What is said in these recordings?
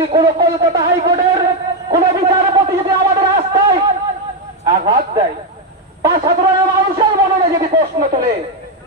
যদি কোন কলকাতা হাইকোর্টের কোন বিচারপতি যদি আমাদের আস্থায় আঘাত দেয় বা সাধারণ মানুষের মনে যদি প্রশ্ন তোলে,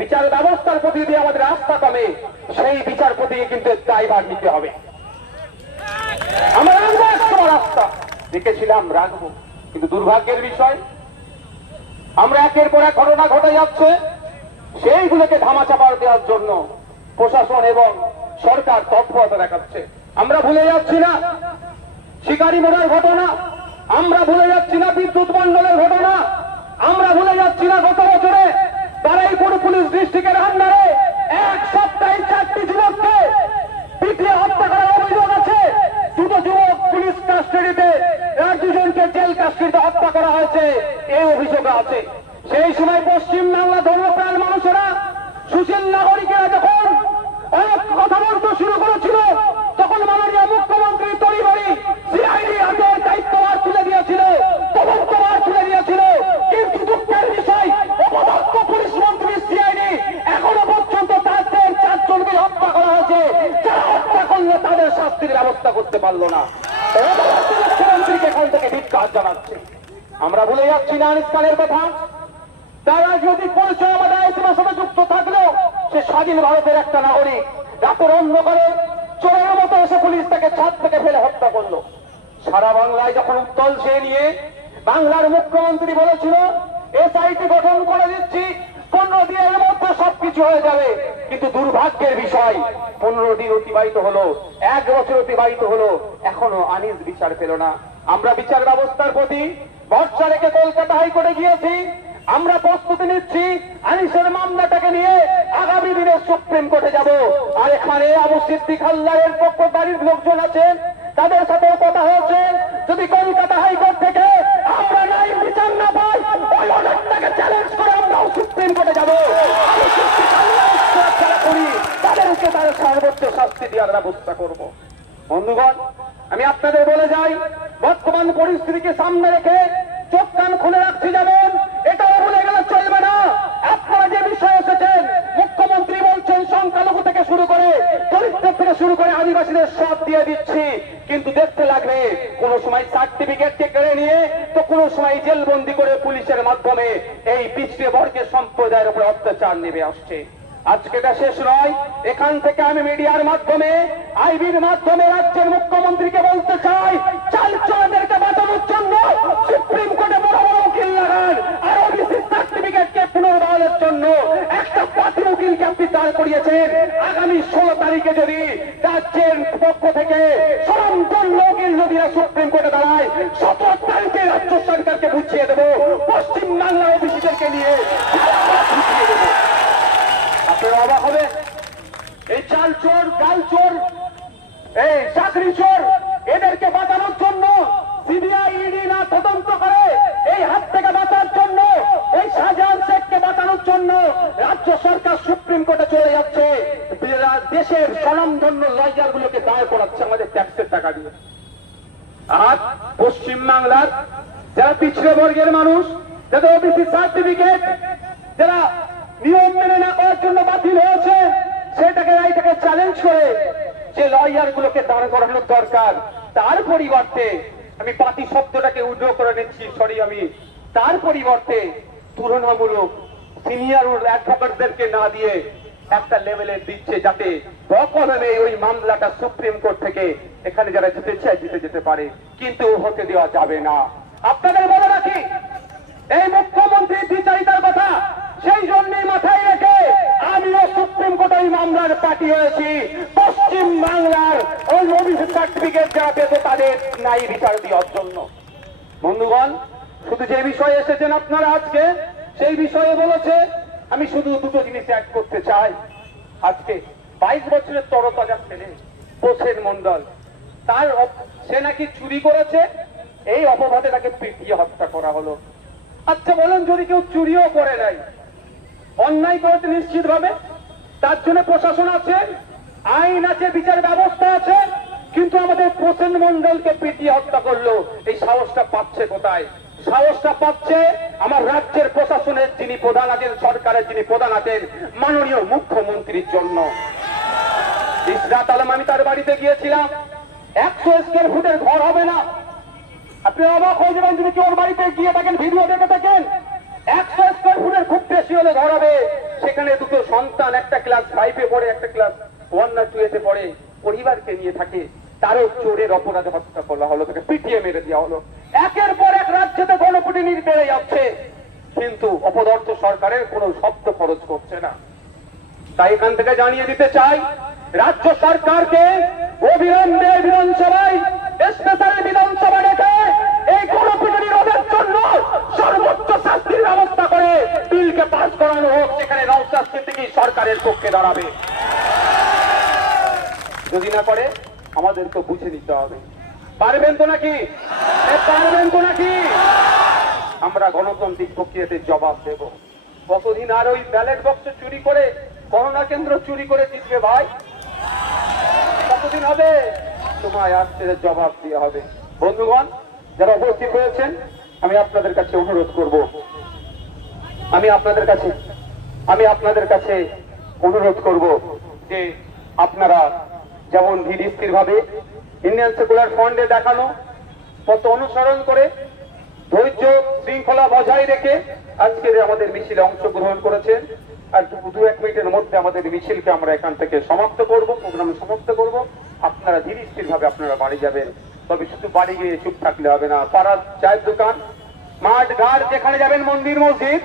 বিচার ব্যবস্থার প্রতি যদি আমাদের আস্থা কমে, সেই বিচারপতিকে কিন্তু দায়ভার নিতে হবে। আমরা রাস্তা দেখেছিলাম, রাখবো, কিন্তু দুর্ভাগ্যের বিষয় আমরা একের পর এক ঘটনা ঘটে যাচ্ছে, সেইগুলোকে ধামাচাপা দেওয়ার জন্য প্রশাসন এবং সরকার তৎপরতা দেখাচ্ছে। আমরা ভুলে যাচ্ছি না শিকারী মোড়ার ঘটনা, আমরা ভুলে যাচ্ছি না বিদ্যুৎ মন্ডলের ঘটনা, আমরা ভুলে যাচ্ছি না গত বছরে বারুইপুর পুলিশ ডিস্ট্রিক্টের আন্ডারে এক সপ্তাহে 4টি যুবককে পিটিয়ে হত্যা করার অভিযোগ আছে। দুটো যুবক পুলিশ কাস্টাডিতে, আর দুজনকে জেল কাস্টাডিতে হত্যা করা হয়েছে, এই অভিযোগ আছে। সেই সময় পশ্চিম বাংলা ধর্মপ্রাণ মানুষেরা, সুশীল নাগরিকেরা যখন অনেক কথা বলতে শুরু করেছিল, তখন মাননীয় মুখ্যমন্ত্রী তড়িঘড়ি সিআইডি হাতের দায়িত্বভার তুলে দিয়েছিল, তদন্তভার তুলে দিয়েছিল। কিন্তু দুঃখের বিষয়, অপদস্থ পুলিশ মন্ত্রী সিআইডি এখনো পর্যন্ত তাদের 4 জনকে হত্যা করা হয়েছে, যারা হত্যা করলে তাদের শাস্তির ব্যবস্থা করতে পারলো না। মুখ্যমন্ত্রীকে এখান থেকে ধিক্কার জানাচ্ছে। আমরা ভুলে যাচ্ছি না আনিস খানের কথা। তারা যদি পরিচয় আমাদের আইসির সাথে যুক্ত থাকলেও সে স্বাধীন ভারতের একটা নাগরিক। রাতের অন্ধকারে চোরের মতো এসে পুলিশ তাকে ছাদ থেকে ফেলে হত্যা করলো। সারা বাংলায় যখন উত্তল সে নিয়ে বাংলার মুখ্যমন্ত্রী বলেছিল এসআইটি গঠন করে দিচ্ছি, 15 দিনের মধ্যে সবকিছু হয়ে যাবে, কিন্তু দুর্ভাগ্যের বিষয় 15 দিন অতিবাহিত হলো, 1 বছর অতিবাহিত হলো, এখনো আনিস বিচার পেল না। আমরা বিচার ব্যবস্থার প্রতি ভরসা রেখে কলকাতা হাইকোর্টে গিয়েছি। আমরা প্রস্তুতি নিচ্ছি আনিসের মামলাটাকে নিয়ে আগামী দিনে সুপ্রিম কোর্টে যাব। আর এখানে আবু সিদ্দিক আল্লাহের পক্ষধারীর লোকজন আছেন, তাদের সাথে কথা হয়েছে, যদি কলকাতা হাইকোর্ট থেকে আমরা নাই বিচার না পাই, ওই অর্ডারটাকে চ্যালেঞ্জ করে আমরাও সুপ্রিম কোর্টে যাব। তাদেরকে তাদের সর্বোচ্চ শাস্তি দেওয়ার ব্যবস্থা করব। বন্ধুগণ, আমি আপনাদের বলে যাই, বর্তমান পরিস্থিতিকে সামনে রেখে চোখ কান খুলে রাখছি, যেমন এটাও ভুলে গেলে চলবে না। আপনারা যে বিষয়ে এসেছেন, মুখ্যমন্ত্রী বলছেন সংখ্যালঘু থেকে শুরু করে দরিদ্র থেকে শুরু করে আদিবাসীদের সব দিয়ে দিচ্ছি, কিন্তু দেখতে লাগবে কোন সময় সার্টিফিকেটকে কেড়ে নিয়ে তো কোন সময় জেলবন্দি করে পুলিশের মাধ্যমে এই পিছিয়ে বর্গের সম্প্রদায়ের উপরে অত্যাচার নেমে আসছে। আজকে এটা শেষ নয়, এখান থেকে আমি মিডিয়ার মাধ্যমে, আইবির মাধ্যমে রাজ্যের মুখ্যমন্ত্রীকে বলতে চাই, চাল চোরদেরকে বাঁচানোর জন্য সুপ্রিম কোর্টে বড় বড় উকিল লাগান, আর ওবিসি সার্টিফিকেটকে পুনর্বহালের জন্য একটা পাতি উকিলকে আপনি দাঁড় করিয়েছেন। আগামী 16 তারিখে যদি রাজ্যের পক্ষ থেকে সরঞ্জন উকিল যদি সুপ্রিম কোর্টে দাঁড়ায়, 17 তারিখে রাজ্য সরকারকে বুঝিয়ে দেবো পশ্চিম বাংলা ওবিসিদেরকে নিয়ে বুঝিয়ে দেবো। আপনারা অবাক হবে, এই চাল চোর, গাল চোর, এই চাকরি চোর, এদেরকে বাঁচানোর জন্য সিবিআই ইডি না তদন্ত করে এই হাত থেকে বাঁচার জন্য, এই শাহজাহান শেখকে বাঁচানোর জন্য রাজ্য সরকার সুপ্রিম কোর্টে চলে যাচ্ছে, দেশের স্বনামধন্য লয়ার গুলোকে দাঁড় করাচ্ছে আমাদের ট্যাক্সের টাকা দিয়ে। আর পশ্চিম বাংলার যারা পিছড়ে বর্গের মানুষ, যাদের ওবিসি সার্টিফিকেট যারা নিয়ম মেনে না করার জন্য বাতিল হয়েছে, সেটাকে রাইটাকে চ্যালেঞ্জ করে যে লয়ার গুলোকে দাঁড় করানোর দরকার, তার পরিবর্তে আমি পাতি শব্দটাকে উইথড্র করে নিচ্ছি, সরি, আমি তার পরিবর্তে তুলনামূলক সিনিয়র অ্যাডভোকেটদেরকে না দিয়ে একটা লেভেলে দিচ্ছে, যাতে বকলমে ওই মামলাটা সুপ্রিম কোর্ট থেকে এখানে যারা জিতে চায় জিতে যেতে পারে, কিন্তু হতে দেওয়া যাবে না। আপনাদের বলে রাখি, এই মুখ্যমন্ত্রী বিচারিতার কথা সেই জন্যই মাথায় রেখে আমিও সুপ্রিম কোর্টে এই মামলার পার্টি হয়েছি। পশ্চিম বাংলার ওই ওবিসি সার্টিফিকেট যারা পেতে তাদের নাই বিচার দেওয়ার জন্য। বন্ধুগণ, শুধু যে বিষয়ে এসেছেন আপনারা আজকে, সেই বিষয়ে বলেছে, আমি শুধু দুটো জিনিস অ্যাড করতে চাই। আজকে 22 বছরের তরতাজা ছেলে প্রসেন মন্ডল, তার সে নাকি চুরি করেছে, এই অপবাদে তাকে পিটিয়ে হত্যা করা হলো। আচ্ছা বলেন, যদি কেউ চুরিও করে নাই, অন্যায় করেছে নিশ্চিত ভাবে, তার জন্য প্রশাসন আছে, আইন আছে, বিচার ব্যবস্থা আছে, কিন্তু আমাদের প্রসেন মন্ডলকে পিটিয়ে হত্যা করলো, এই সাহসটা পাচ্ছে কোথায়? সাহসটা পাচ্ছে আমার রাজ্যের প্রশাসনের যিনি প্রধান আছেন, সরকারের যিনি প্রধান আছেন, মাননীয় মুখ্যমন্ত্রীর জন্য। ইসরাত আলম, আমি তার বাড়িতে গিয়েছিলাম, 100 স্কয়ার ফুটের ঘর হবে না। আপনি অবাক হয়ে যাবেন যদি কেউ বাড়িতে গিয়ে থাকেন, ভিডিও দেখে থাকেন। 100 স্কয়ার ফুটের খুব বেশি হলে ঘর হবে, সেখানে দুটো সন্তান, একটা ক্লাস 5-এ পড়ে, একটা ক্লাস 1 না 2-তে পড়ে, পরিবারকে নিয়ে থাকে। তারও চোরের অপরাধে হত্যা করা হলো, তাকে পিটিয়ে মেরে দেওয়া হলো। একের পর এক রাজ্যেতে গণপিটুনি বেড়ে যাচ্ছে, কিন্তু অপদার্থ সরকারের কোনো শব্দ খরচ করছে না। তাই এখান থেকে জানিয়ে দিতে চাই, রাজ্য সরকারকে অবিলম্বে বিধানসভায় স্পেশাল বিধানসভা ডেকে এই গণপিটুনি রোধের জন্য সর্বোচ্চ শাস্তির ব্যবস্থা করে বিলকে পাস করানো হোক, সেখানে নওশাদ সিদ্দিকী সরকারের পক্ষে দাঁড়াবে। যদি না করে আমাদেরকে বুঝে নিতে হবে। পারবেন তো নাকি? পারবেন তো নাকি? আমরা গণতান্ত্রিক প্রক্রিয়াতে জবাব দেব। কতদিন আর ওই ব্যালট বক্স চুরি করে, গণনা কেন্দ্র চুরি করে জিতবে ভাই? কতদিন হবে? সময় আসছে, জবাব দিয়ে হবে। বন্ধুগণ, যারা উপস্থিত হয়েছেন, আমি আপনাদের কাছে অনুরোধ করব, আমি আপনাদের কাছে অনুরোধ করব যে আপনারা যেমন ধীর স্থির ভাবে ইন্ডিয়ান সেকুলার ফ্রন্টে দেখানো পথ অনুসরণ করে ধৈর্য শৃঙ্খলা বজায় রেখে আজকের আমাদের মিছিলে অংশগ্রহণ করেছেন। আর 2-1 মিনিটের মধ্যে আমাদের মিছিলকে আমরা এখান থেকে সমাপ্ত করব, প্রোগ্রাম সমাপ্ত করব। আপনারা ধীর স্থির ভাবে আপনারা বাড়ি যাবেন। তবে শুধু বাড়ি গিয়ে চুপ থাকলে হবে না। পাড়ার চায়ের দোকান, মাঠ ঘাট, যেখানে যাবেন, মন্দির মসজিদ,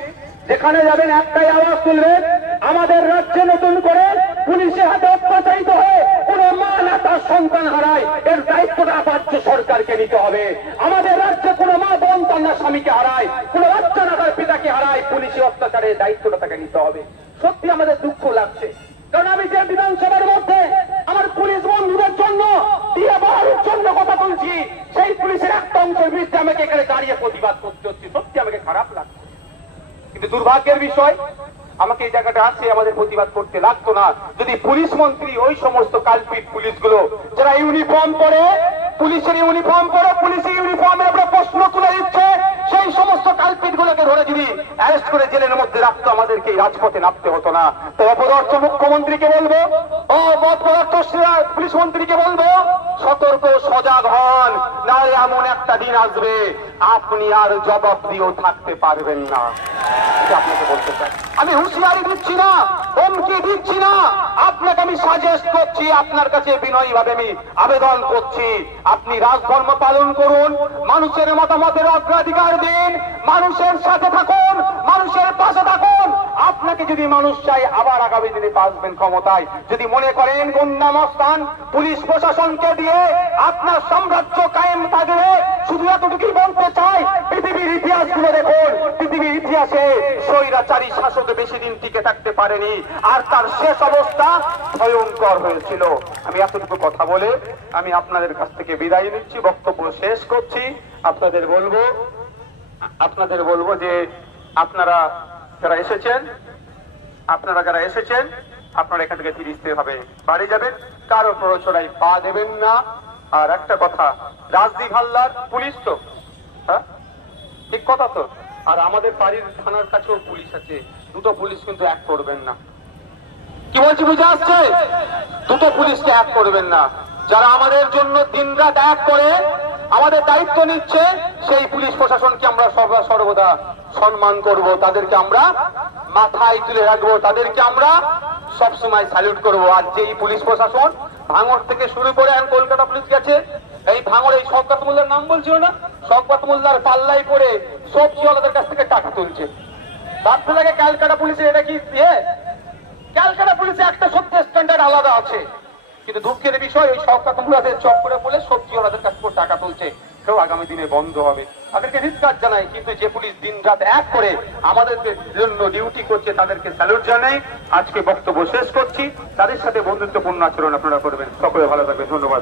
যেখানে যাবেন একটাই আওয়াজ তুলবেন, আমাদের রাজ্যে নতুন করে পুলিশের হাতে অত্যাচারিত হয়ে কোন মা না তার সন্তান হারায়, এর দায়িত্বটা রাজ্য সরকারকে নিতে হবে। আমাদের রাজ্যে কোন মা বোন তার না স্বামীকে হারায়, কোন বাচ্চা না তার পিতাকে হারায়, পুলিশের অত্যাচারের দায়িত্বটা তাকে নিতে হবে। সত্যি আমাদের দুঃখ লাগছে, কারণ আমি যে বিধানসভার মধ্যে আমার পুলিশ বন্ধুদের জন্য দিয়ে বহারের জন্য কথা বলছি, সেই পুলিশের একটা অংশের বিরুদ্ধে আমাকে এখানে দাঁড়িয়ে প্রতিবাদ করতে হচ্ছে। সত্যি আমাকে খারাপ লাগছে, কিন্তু দুর্ভাগ্যের বিষয় আমাকে এই জায়গাটা আছে আমাদের প্রতিবাদ করতে লাগতো না যদি পুলিশ মন্ত্রী ওই সমস্ত কালপিট পুলিশগুলো যারা ইউনিফর্ম পরে, পুলিশের ইউনিফর্ম পরে, পুলিশের ইউনিফর্মের উপরে প্রশ্ন তুলে দিচ্ছে, সেই সমস্ত কালপিট গুলোকে ধরে যদি অ্যারেস্ট করে জেলের মধ্যে রাখতো, আমাদেরকে এই রাজপথে নামতে হতো না। তো অপদার্থ মুখ্যমন্ত্রীকে বলবো, অপদার্থ পুলিশ মন্ত্রীকে বলবো, সতর্ক সজাগ হন, নাহলে এমন একটা দিন আসবে আপনি আর জবাব দিয়েও থাকতে পারবেন না। আপনাকে বলতে চাই, আমি হুঁশিয়ারি দিচ্ছি না, হুমকি দিচ্ছি না, আপনাকে আমি সাজেস্ট করছি, আপনার কাছে বিনয়ী ভাবে আমি আবেদন করছি, আপনি রাজধর্ম পালন করুন, মানুষের মতামতের অগ্রাধিকার দিন, মানুষের সাথে থাকুন, মানুষের পাশে থাকুন। আপনাকে যদি মানুষ চাই আবার আগামী দিনে আসবেন ক্ষমতায়, যদি মনে করেন গুন্ডা মস্তান পুলিশ প্রশাসনকে দিয়ে আপনার সাম্রাজ্য কায়েম থাকবে, শুধু এতটুকুই বলতে চাই, পৃথিবীর ইতিহাসগুলো দেখুন, পৃথিবীর ইতিহাসে স্বৈরাচারী শাসক বেশি দিন টিকে থাকতে পারেনি, আর তার শেষ অবস্থা ভয়ঙ্কর হয়েছিল। আমি এতটুকু কথা বলে আমি আপনাদের কাছ থেকে বিদায় নিচ্ছি, বক্তব্য শেষ করছি। আপনাদের বলবো যে আপনারা যারা এসেছেন আপনারা এখান থেকে ধীরে স্থির ভাবে বাড়ি যাবেন, কারো প্ররোচনায় পা দেবেন না। আর একটা কথা, রাজদীপ হালদার পুলিশ তো, হ্যাঁ ঠিক কথা তো, আর আমাদের বাড়ির থানার কাছেও পুলিশ আছে, দুটো পুলিশ কিন্তু এক করবেন না। কি বলছি বুঝে আসছে? দুটো পুলিশকে এক করবেন না। যারা আমাদের জন্য দিনরাত এক করে আমাদের দায়িত্ব নিচ্ছে, সেই পুলিশ প্রশাসনকে আমরা সর্বদা সম্মান করব, তাদেরকে আমরা মাথায় তুলে রাখবো, তাদেরকে আমরা সবসময় স্যালুট করবো। আর যেই পুলিশ প্রশাসন ভাঙড় থেকে শুরু করে এখন কলকাতা পুলিশ গেছে, এই ভাঙড় এই শওকত মোল্লার নাম বলছিল না, শওকত মোল্লার পাল্লাই পরে সবজিওয়ালাদের কাছ থেকে টাকা তুলছে। ভাবতে লাগে ক্যালকাটা পুলিশে এটা কি, ক্যালকাটা পুলিশে একটা সত্যি স্ট্যান্ডার্ড আলাদা আছে, কিন্তু দুঃখের বিষয় ওই শওকত মোল্লাদের চক্করে বলে সবজিওয়ালাদের কাছ থেকে টাকা তুলছে। কেউ আগামী দিনে বন্ধ হবে, তাদেরকে ধিক্কার জানাই। কিন্তু যে পুলিশ দিন রাত এক করে আমাদের জন্য ডিউটি করছে, তাদেরকে স্যালুট জানাই। আজকে বক্তব্য শেষ করছি, তাদের সাথে বন্ধুত্বপূর্ণ আচরণ আপনারা করবেন। সকলে ভালো থাকবেন, ধন্যবাদ।